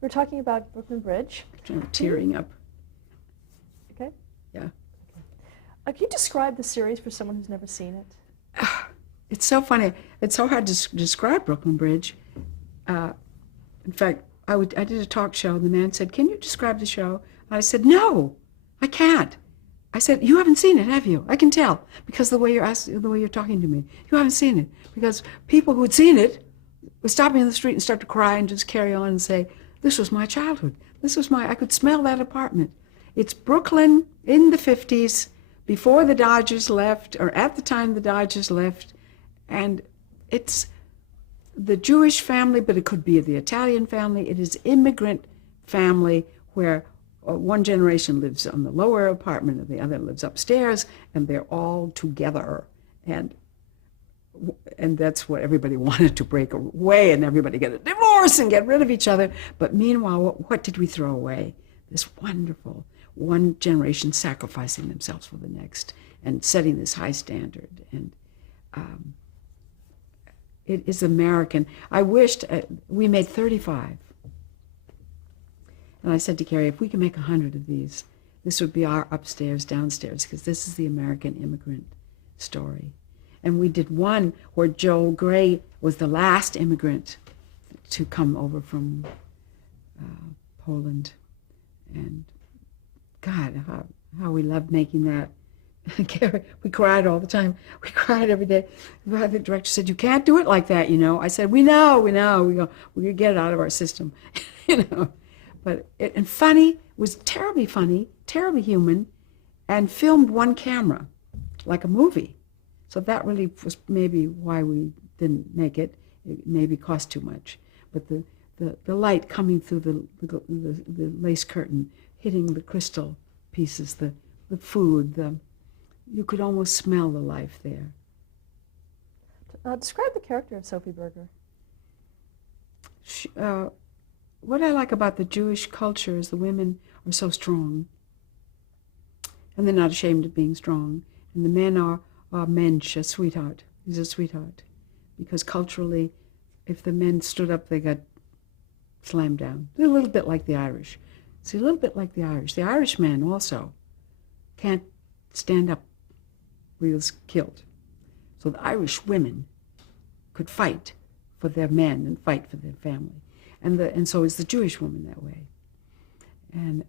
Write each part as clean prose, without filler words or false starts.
We're talking about Brooklyn Bridge. I'm tearing up. Okay. Yeah. Can you describe the series for someone who's never seen it? It's so funny. It's so hard to describe Brooklyn Bridge. In fact, I did a talk show, and the man said, "Can you describe the show?" I said, "No, I can't." I said, "You haven't seen it, have you? I can tell because the way you're talking to me. You haven't seen it because people who had seen it would stop me in the street and start to cry and just carry on and say, 'This was my childhood. I could smell that apartment.' It's Brooklyn in the 50s, before the Dodgers left, or at the time the Dodgers left, and it's the Jewish family, but it could be the Italian family. It is immigrant family where one generation lives on the lower apartment and the other lives upstairs, and they're all together. And that's what everybody wanted to break away, and everybody get a divorce and get rid of each other. But meanwhile, what did we throw away? This wonderful one generation sacrificing themselves for the next and setting this high standard. And it is American. I wished we made 35. And I said to Carrie, if we can make 100 of these, this would be our upstairs, downstairs, because this is the American immigrant story. And we did one where Joe Gray was the last immigrant to come over from Poland. And God, how we loved making that. We cried all the time. We cried every day. The director said, "You can't do it like that, you know." I said, we know. We go, we get it out of our system, you know. But and funny, was terribly funny, terribly human, and filmed one camera, like a movie. So that really was maybe why we didn't make it. It maybe cost too much. But the light coming through the lace curtain, hitting the crystal pieces, the food, you could almost smell the life there. Describe the character of Sophie Berger. What I like about the Jewish culture is the women are so strong, and they're not ashamed of being strong. And the men are mensch, a sweetheart. He's a sweetheart. Because culturally, if the men stood up, they got slammed down. They're a little bit like the Irish. See, a little bit like the Irish. The Irish men also can't stand up or he was killed. So the Irish women could fight for their men and fight for their family. And so is the Jewish woman that way. And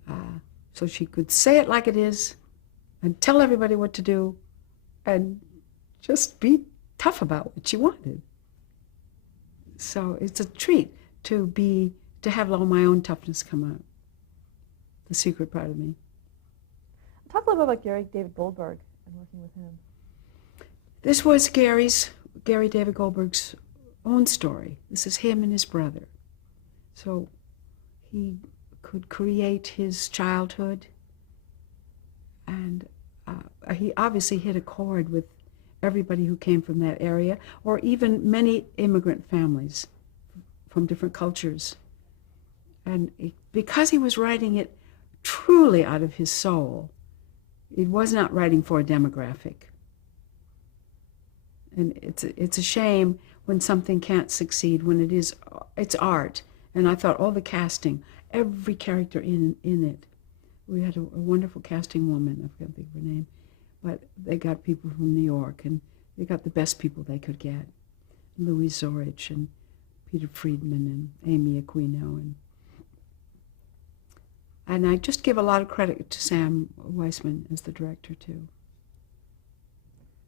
so she could say it like it is and tell everybody what to do and just be tough about what she wanted. So it's a treat to have all my own toughness come out, the secret part of me. Talk a little bit about Gary David Goldberg and working with him. This was Gary David Goldberg's own story. This is him and his brother. So he could create his childhood, and he obviously hit a chord with everybody who came from that area, or even many immigrant families from different cultures. And because he was writing it truly out of his soul, it was not writing for a demographic. And it's a shame when something can't succeed, when it's art. And I thought all the casting, every character in it. We had a wonderful casting woman, I can't think of her name, but they got people from New York, and they got the best people they could get. Louise Zorich and Peter Friedman and Amy Aquino. And I just give a lot of credit to Sam Weissman as the director, too. Do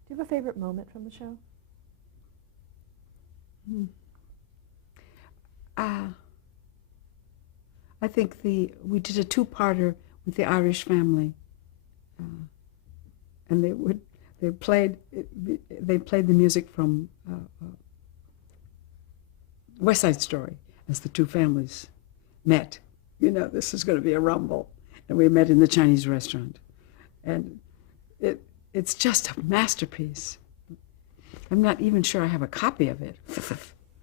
you have a favorite moment from the show? I think we did a two-parter with the Irish family, and they played the music from West Side Story as the two families met. You know, this is going to be a rumble, and we met in the Chinese restaurant, and it's just a masterpiece. I'm not even sure I have a copy of it.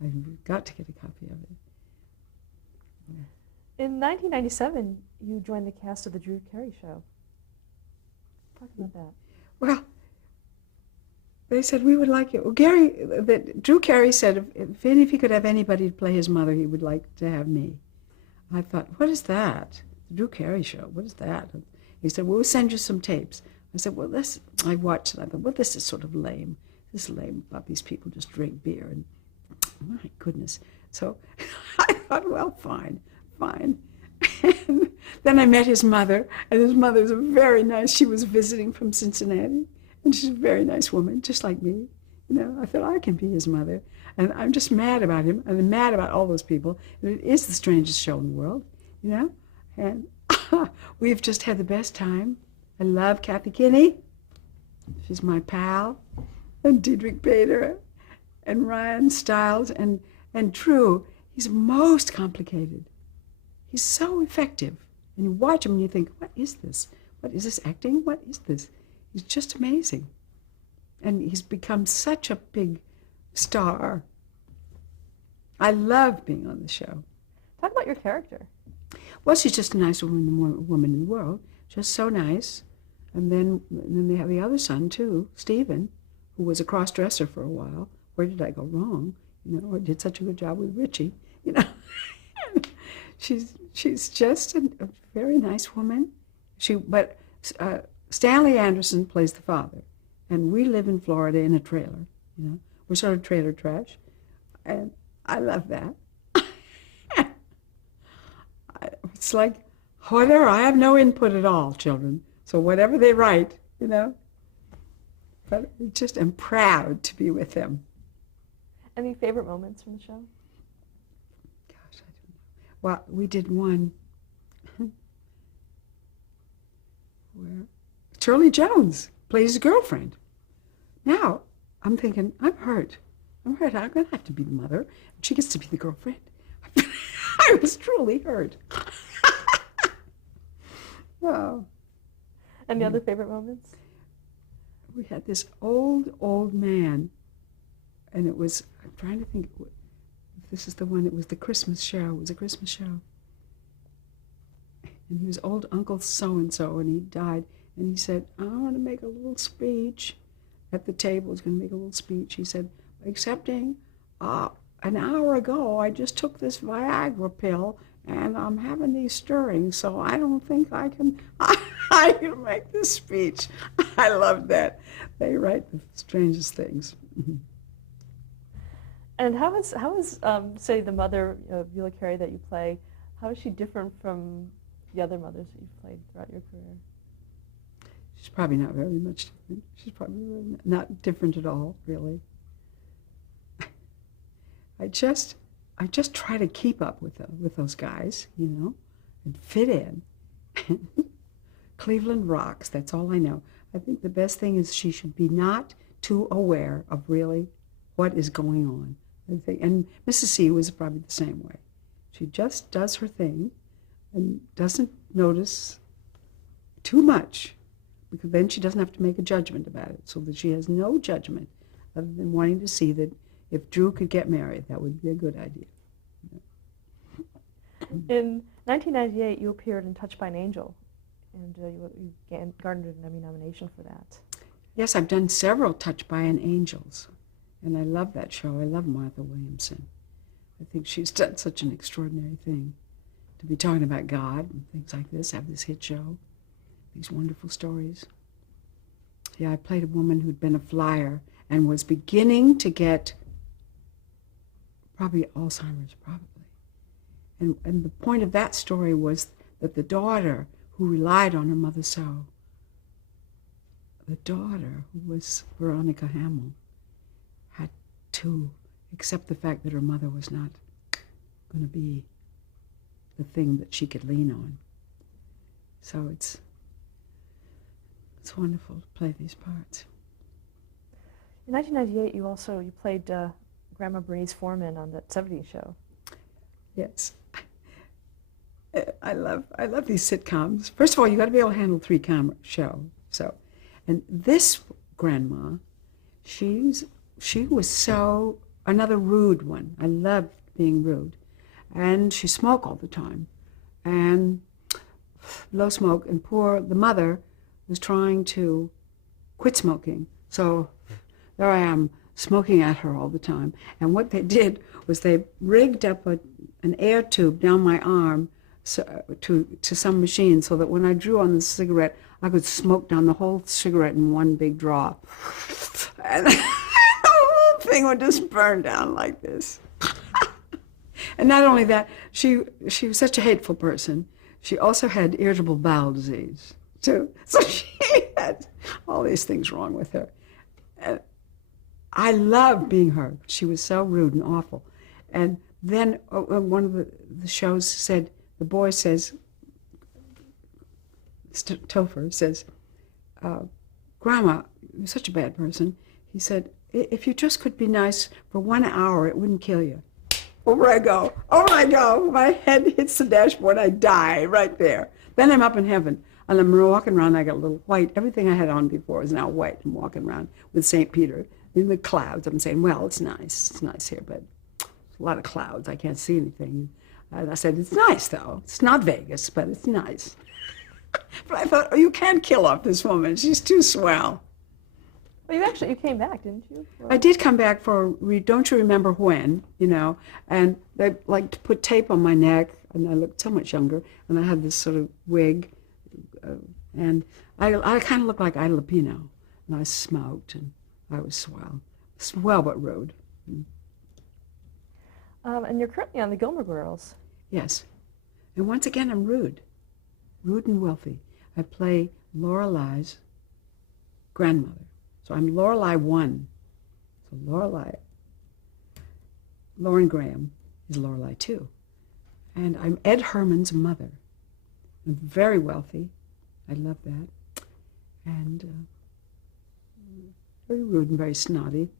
I've got to get a copy of it. In 1997, you joined the cast of The Drew Carey Show. Talk about that. Well, they said, we would like you. Well, Drew Carey said if he could have anybody to play his mother, he would like to have me. I thought, what is that? The Drew Carey Show, what is that? And he said, well, we'll send you some tapes. I said, well, I watched it. I thought, well, this is sort of lame. This is lame about these people just drink beer. And my goodness. So I thought, well, fine. And then I met his mother, and his mother was very nice. She was visiting from Cincinnati, and she's a very nice woman, just like me. I thought I can be his mother. And I'm just mad about him, and I'm mad about all those people. And it is the strangest show in the world, And we've just had the best time. I love Kathy Kinney. She's my pal. And Diedrich Bader and Ryan Stiles and Drew. He's most complicated. He's so effective. And you watch him and you think, what is this? What is this acting? What is this? He's just amazing. And he's become such a big star. I love being on the show. Talk about your character. Well, she's just the nicest woman in the world. Just so nice. And then they have the other son, too, Stephen, who was a cross-dresser for a while. Where did I go wrong? I did such a good job with Richie. She's just a very nice woman. But Stanley Anderson plays the father. And we live in Florida in a trailer. We're sort of trailer trash. And I love that. It's like, whatever, I have no input at all, children. So whatever they write, But I just am proud to be with them. Any favorite moments from the show? Gosh, I don't know. Well, we did one where Shirley Jones plays his girlfriend. Now, I'm thinking, I'm hurt. I'm going to have to be the mother. And she gets to be the girlfriend. I was truly hurt. Oh. Any other favorite moments? We had this old man, and it was, I'm trying to think if this is the one, it was the Christmas show. It was a Christmas show. And he was old Uncle so-and-so, and he died. And he said, I want to make a little speech at the table. He was going to make a little speech. He said, excepting an hour ago, I just took this Viagra pill, and I'm having these stirrings, so I don't think I can make this speech. I love that. They write the strangest things. And how is say, the mother, Beulah Carey, that you play, how is she different from the other mothers that you've played throughout your career? She's probably not very much different. She's probably not different at all, really. I just try to keep up with those guys, and fit in. Cleveland rocks, that's all I know. I think the best thing is she should be not too aware of really what is going on. And Mrs. C was probably the same way. She just does her thing and doesn't notice too much, because then she doesn't have to make a judgment about it, so that she has no judgment other than wanting to see that if Drew could get married, that would be a good idea. In 1998, you appeared in Touched by an Angel, and you garnered an Emmy nomination for that. Yes, I've done several Touched by an Angels, and I love that show. I love Martha Williamson. I think she's done such an extraordinary thing to be talking about God and things like this, have this hit show, these wonderful stories. Yeah, I played a woman who'd been a flyer and was beginning to get probably Alzheimer's, probably. And the point of that story was that the daughter who relied on her mother so, the daughter who was Veronica Hamill, had to accept the fact that her mother was not going to be the thing that she could lean on. So it's wonderful to play these parts. In 1998, you played Grandma Bernice Foreman on that 70s show. Yes. I love these sitcoms. First of all, you got to be able to handle 3-camera show. So, and this grandma, she was so another rude one. I loved being rude, and she smoked all the time, and low smoke. And the mother was trying to quit smoking. So there I am smoking at her all the time. And what they did was they rigged up an air tube down my arm to some machine so that when I drew on the cigarette, I could smoke down the whole cigarette in one big draw. And the whole thing would just burn down like this. And not only that, she was such a hateful person. She also had irritable bowel disease, too. So she had all these things wrong with her. And I loved being her. She was so rude and awful. And then one of the shows said, the boy says, Topher says, Grandma, you're such a bad person. He said, if you just could be nice for 1 hour, it wouldn't kill you. Over I go. My head hits the dashboard. I die right there. Then I'm up in heaven. And I'm walking around. I got a little white. Everything I had on before is now white. I'm walking around with St. Peter in the clouds. I'm saying, well, it's nice. It's nice here, but a lot of clouds. I can't see anything. And I said, it's nice, though. It's not Vegas, but it's nice. But I thought, oh, you can't kill off this woman. She's too swell. Well, you came back, didn't you? I did come back for Don't You Remember When, and they like to put tape on my neck, and I looked so much younger, and I had this sort of wig, and I kind of looked like Ida Lupino, and I smoked, and I was swell but rude. And you're currently on the Gilmore Girls. Yes, and once again I'm rude and wealthy. I play Lorelai's grandmother. So I'm Lorelai 1. So Lauren Graham is Lorelai 2. And I'm Ed Herman's mother. I'm very wealthy. I love that. And very rude and very snotty.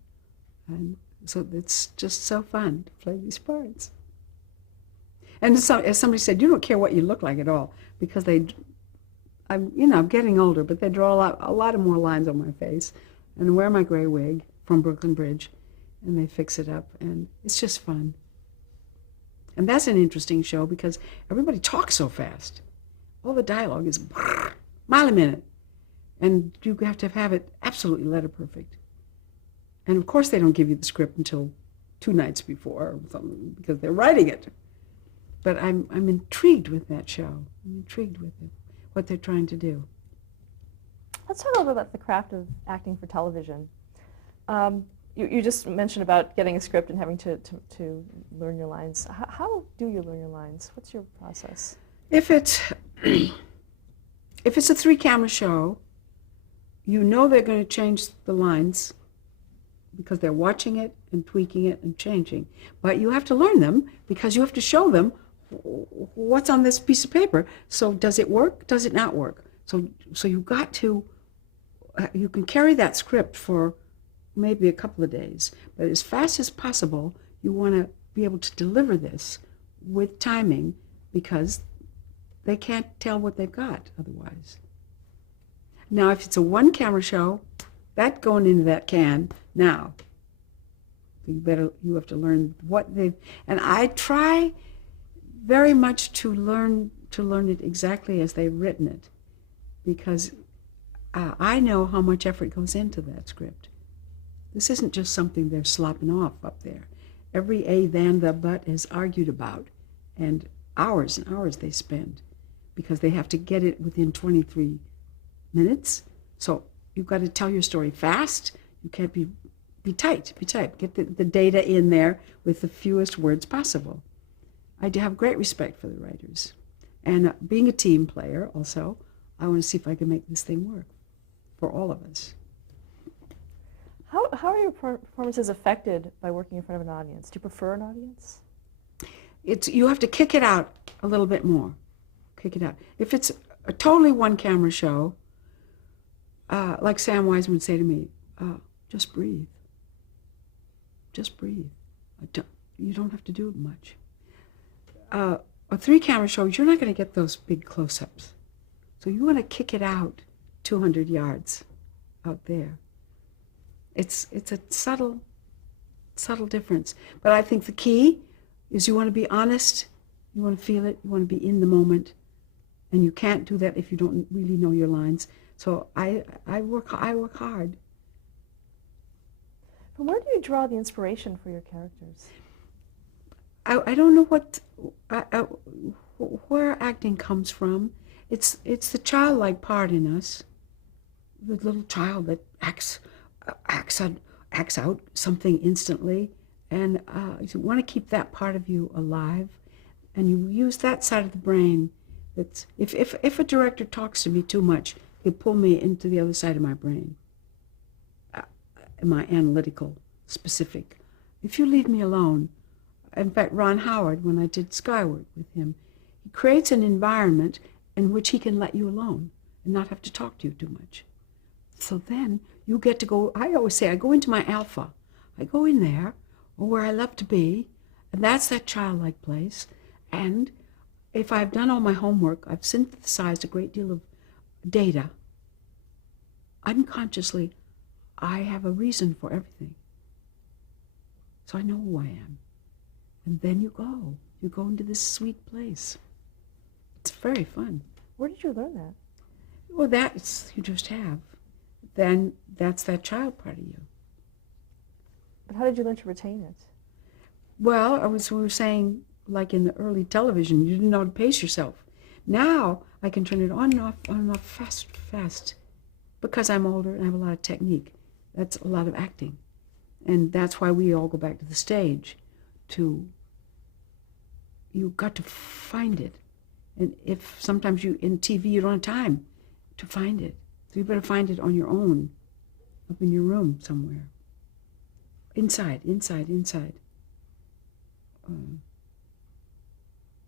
And so it's just so fun to play these parts. And as somebody said, you don't care what you look like at all, because I'm getting older, but they draw a lot of more lines on my face. And wear my gray wig from Brooklyn Bridge, and they fix it up, and it's just fun. And that's an interesting show because everybody talks so fast. All the dialogue is mile a minute, and you have to have it absolutely letter perfect. And of course they don't give you the script until 2 nights before or something, because they're writing it. But I'm intrigued with that show. I'm intrigued with it, what they're trying to do. Let's talk a little bit about the craft of acting for television. You just mentioned about getting a script and having to learn your lines. How do you learn your lines? What's your process? If it's a 3-camera show, you know they're going to change the lines because they're watching it and tweaking it and changing. But you have to learn them because you have to show them what's on this piece of paper. So does it work? Does it not work? So you've got to, you can carry that script for maybe a couple of days, but as fast as possible, you want to be able to deliver this with timing because they can't tell what they've got otherwise. Now, if it's a 1-camera show, that going into that can now, you have to learn what they've, and I try very much to learn it exactly as they've written it. Because I know how much effort goes into that script. This isn't just something they're slopping off up there. Every a, then, the, but is argued about, and hours and hours they spend because they have to get it within 23 minutes. So you've got to tell your story fast. You can't be tight. Get the data in there with the fewest words possible. I do have great respect for the writers. And being a team player also, I want to see if I can make this thing work for all of us. How are your performances affected by working in front of an audience? Do you prefer an audience? You have to kick it out a little bit more. Kick it out. If it's a totally 1-camera show, like Sam Wiseman would say to me, just breathe. Just breathe. You don't have to do much. A 3-camera show, you're not going to get those big close-ups. So you want to kick it out 200 yards out there. It's a subtle difference. But I think the key is you want to be honest, you want to feel it, you want to be in the moment, and you can't do that if you don't really know your lines. So I work hard. From where do you draw the inspiration for your characters? I don't know where acting comes from. It's the childlike part in us, the little child that acts out something instantly, and you want to keep that part of you alive, and you use that side of the brain. That's if a director talks to me too much, he'll pull me into the other side of my brain, my analytical, specific. If you leave me alone, in fact, Ron Howard, when I did Skyward with him, he creates an environment in which he can let you alone and not have to talk to you too much. So then you get to go, I always say, I go into my alpha. I go in there, or where I love to be, and that's that childlike place. And if I've done all my homework, I've synthesized a great deal of data. Unconsciously, I have a reason for everything. So I know who I am. And then you go into this sweet place. It's very fun. Where did you learn that? Well, that's, you just have. Then that's that child part of you. But how did you learn to retain it? Well, we were saying, like in the early television, you didn't know how to pace yourself. Now I can turn it on and off, fast. Because I'm older and I have a lot of technique. That's a lot of acting. And that's why we all go back to the stage. You've got to find it. And if sometimes in TV you don't have time to find it. So you better find it on your own, up in your room somewhere. Inside.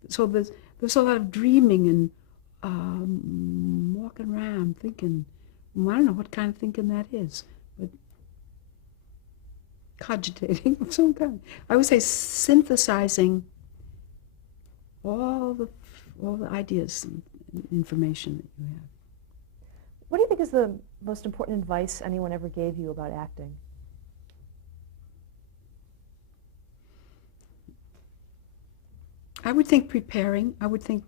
So there's a lot of dreaming and walking around thinking. I don't know what kind of thinking that is, but cogitating of some kind. I would say synthesizing all the ideas and information that you have. What do you think is the most important advice anyone ever gave you about acting? I would think preparing. I would think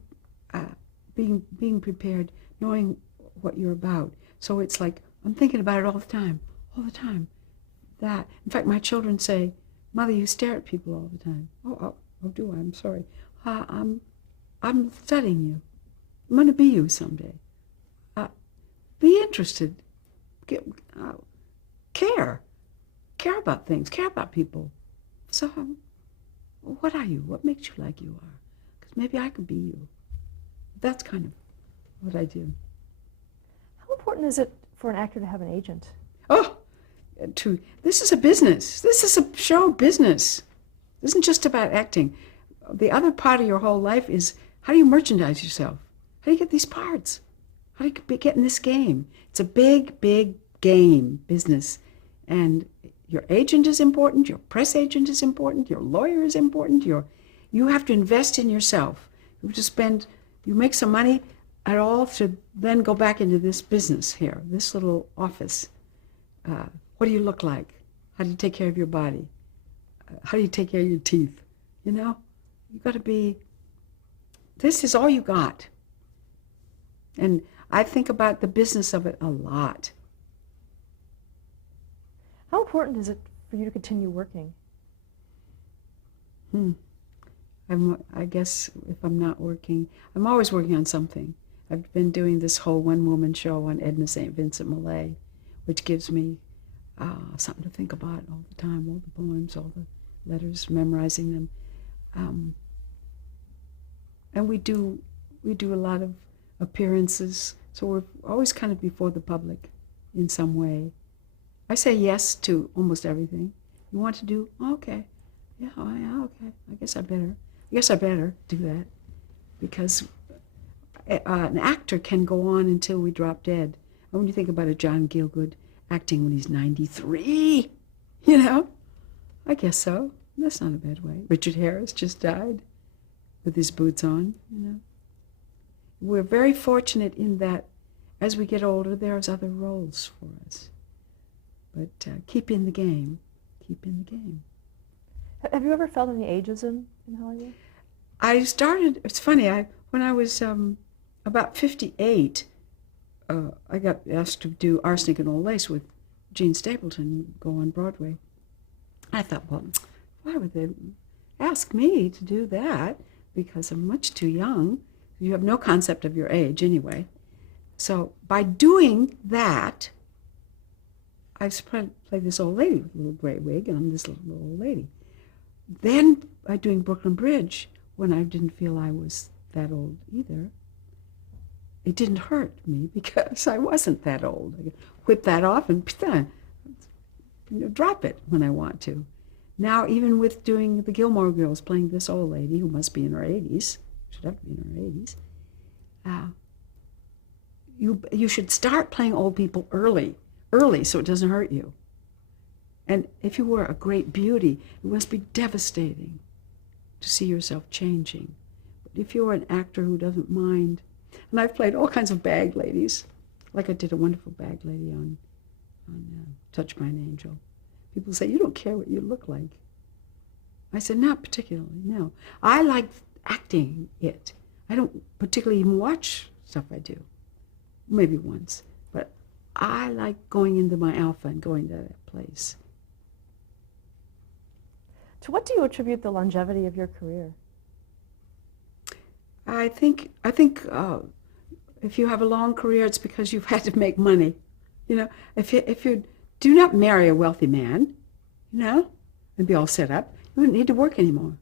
being prepared, knowing what you're about. So it's like, I'm thinking about it all the time. That. In fact, my children say, Mother, you stare at people all the time. Oh, do I? I'm sorry. I'm studying you. I'm going to be you someday. Be interested. Care about things. Care about people. So, what are you? What makes you like you are? Because maybe I could be you. That's kind of what I do. How important is it for an actor to have an agent? Oh, this is a business. This is a show business. This isn't just about acting. The other part of your whole life is, how do you merchandise yourself? How do you get these parts? How do you get in this game? It's a big, big game, business. And your agent is important, your press agent is important, your lawyer is important, you have to invest in yourself. You make some money at all to then go back into this business here, this little office. What do you look like? How do you take care of your body? How do you take care of your teeth? You know, you got to be, this is all you got. And I think about the business of it a lot. How important is it for you to continue working? I guess if I'm not working, I'm always working on something. I've been doing this whole one-woman show on Edna St. Vincent Millay, which gives me something to think about all the time, all the poems, all the letters, memorizing them. And we do a lot of appearances, so we're always kind of before the public in some way. I say yes to almost everything. You want to do? Okay. Yeah, okay. I guess I better do that, because an actor can go on until we drop dead. And when you think about it, John Gielgud acting when he's 93, you know, I guess so. That's not a bad way. Richard Harris just died with his boots on, you know. We're very fortunate in that as we get older, there's other roles for us. But keep in the game. Have you ever felt any ageism in Hollywood? It's funny, when I was about 58, I got asked to do Arsenic and Old Lace with Gene Stapleton, go on Broadway. I thought, well, why would they ask me to do that? because I'm much too young. You have no concept of your age anyway. So by doing that, I've played this old lady with a little gray wig, and I'm this little old lady. Then by doing Brooklyn Bridge, when I didn't feel I was that old either, it didn't hurt me because I wasn't that old. I could whip that off and drop it when I want to. Now, even with doing the Gilmore Girls, playing this old lady who must be in her 80s, should have to be in her 80s, you should start playing old people early, so it doesn't hurt you. And if you were a great beauty, it must be devastating to see yourself changing. But if you're an actor who doesn't mind, and I've played all kinds of bag ladies, like I did a wonderful bag lady on Touch by an Angel. People say, you don't care what you look like. I said, not particularly, no. I like acting it. I don't particularly even watch stuff I do. Maybe once. But I like going into my alpha and going to that place. To what do you attribute the longevity of your career? I think if you have a long career, it's because you've had to make money. You know, if you do not marry a wealthy man, and be all set up, you wouldn't need to work anymore.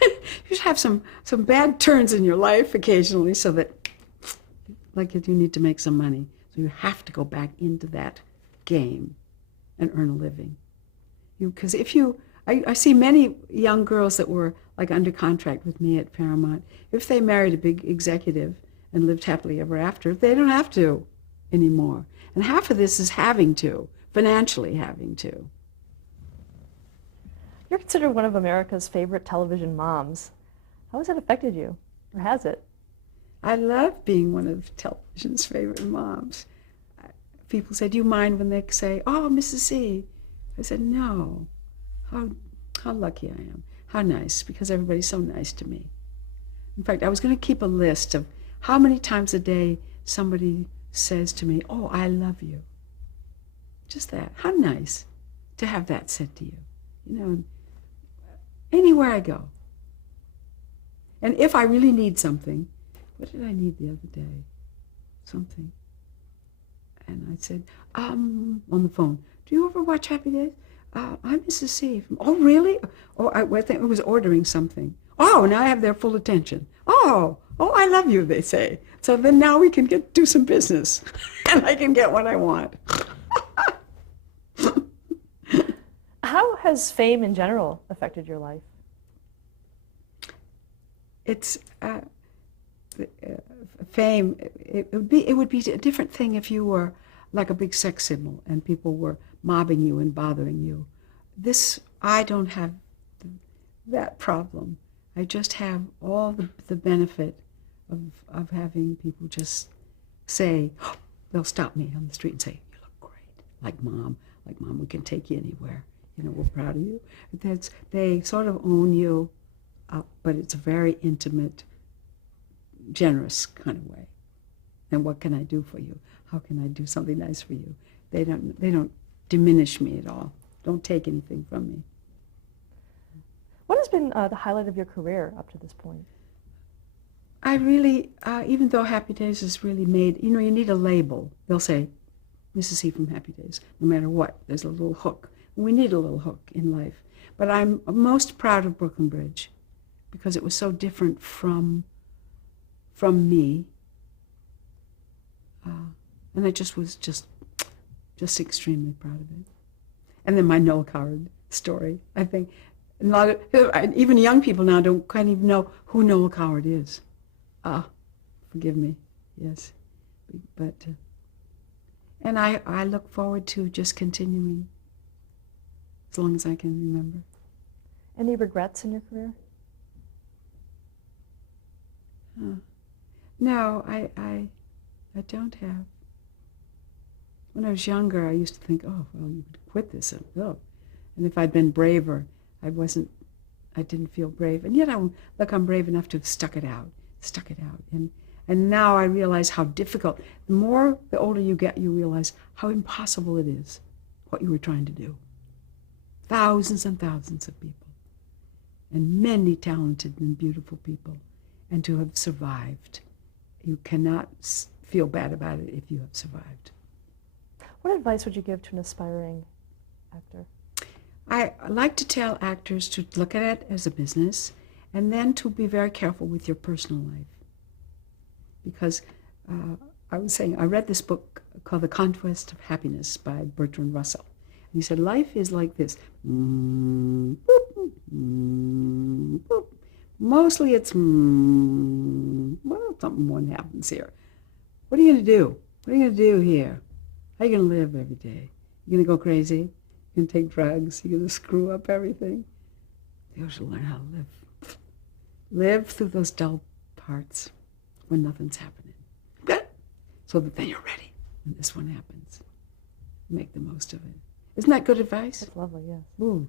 You should have some bad turns in your life occasionally, so that, like, you need to make some money. So you have to go back into that game and earn a living. Because I see many young girls that were like under contract with me at Paramount. If they married a big executive and lived happily ever after, they don't have to anymore. And half of this is having to, financially having to. You're considered one of America's favorite television moms. How has it affected you, or has it? I love being one of television's favorite moms. People say, do you mind when they say, oh, Mrs. C? I said, no. How lucky I am. How nice, because everybody's so nice to me. In fact, I was going to keep a list of how many times a day somebody says to me, oh, I love you. Just that. How nice to have that said to you. Anywhere I go. And if I really need something, what did I need the other day? Something. And I said, on the phone, do you ever watch Happy Days? I'm Mrs. C. Oh, really? Oh, I think I was ordering something. Oh, now I have their full attention. Oh, I love you, they say. So then now we can do some business, and I can get what I want. How has fame in general affected your life? It's fame. It would be a different thing if you were like a big sex symbol and people were mobbing you and bothering you. I don't have that problem. I just have all the benefit of having people just say, they'll stop me on the street and say, you look great, like mom, we can take you anywhere. We're proud of you. They sort of own you, but it's a very intimate, generous kind of way. And what can I do for you? How can I do something nice for you? They don't diminish me at all. Don't take anything from me. What has been the highlight of your career up to this point? I really, even though Happy Days is really made, you need a label. They'll say, Mrs. C from Happy Days, no matter what. There's a little hook. We need a little hook in life. But I'm most proud of Brooklyn Bridge because it was so different from me. And I was just extremely proud of it. And then my Noel Coward story. I think even young people now can't even know who Noel Coward is. Forgive me, yes. But and I look forward to just continuing as long as I can remember. Any regrets in your career? No, I don't have. When I was younger, I used to think, oh, well, you could quit this and go. And if I'd been braver, I didn't feel brave. And yet I'm brave enough to have stuck it out. And now I realize how difficult. The older you get, you realize how impossible it is, what you were trying to do. Thousands and thousands of people. and many talented and beautiful people, and to have survived. You cannot feel bad about it if you have survived. What advice would you give to an aspiring actor? I like to tell actors to look at it as a business and then to be very careful with your personal life. Because I was saying, I read this book called The Conquest of Happiness by Bertrand Russell. And he said, life is like this. Boop, boop. Mostly it's, well, something more happens here. What are you going to do? What are you going to do here? How are you going to live every day? You're going to go crazy? You're going to take drugs? You're going to screw up everything? You have to learn how to live. Live through those dull parts when nothing's happening. So that then you're ready when this one happens. Make the most of it. Isn't that good advice? That's lovely, yes. Ooh.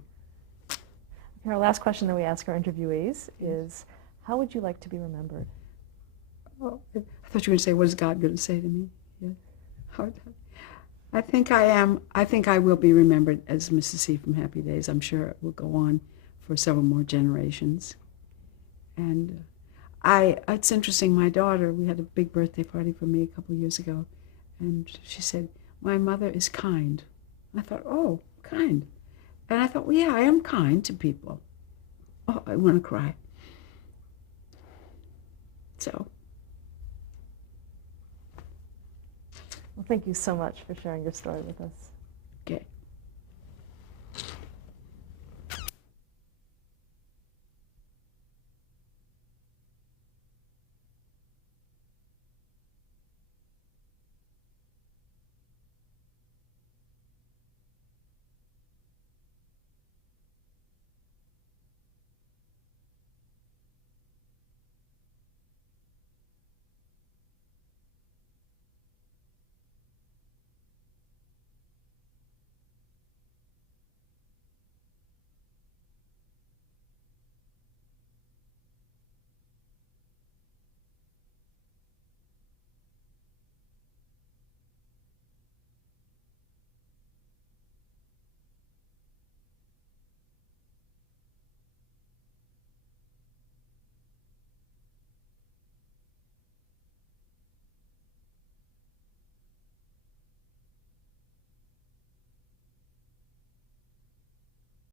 Our last question that we ask our interviewees is, how would you like to be remembered? Oh, I thought you were going to say, what is God going to say to me? Yeah. I think I will be remembered as Mrs. C from Happy Days. I'm sure it will go on for several more generations. And it's interesting, my daughter, we had a big birthday party for me a couple of years ago, and she said, my mother is kind. I thought, oh, kind. And I thought, well, yeah, I am kind to people. Oh, I want to cry. So. Well, thank you so much for sharing your story with us. Okay.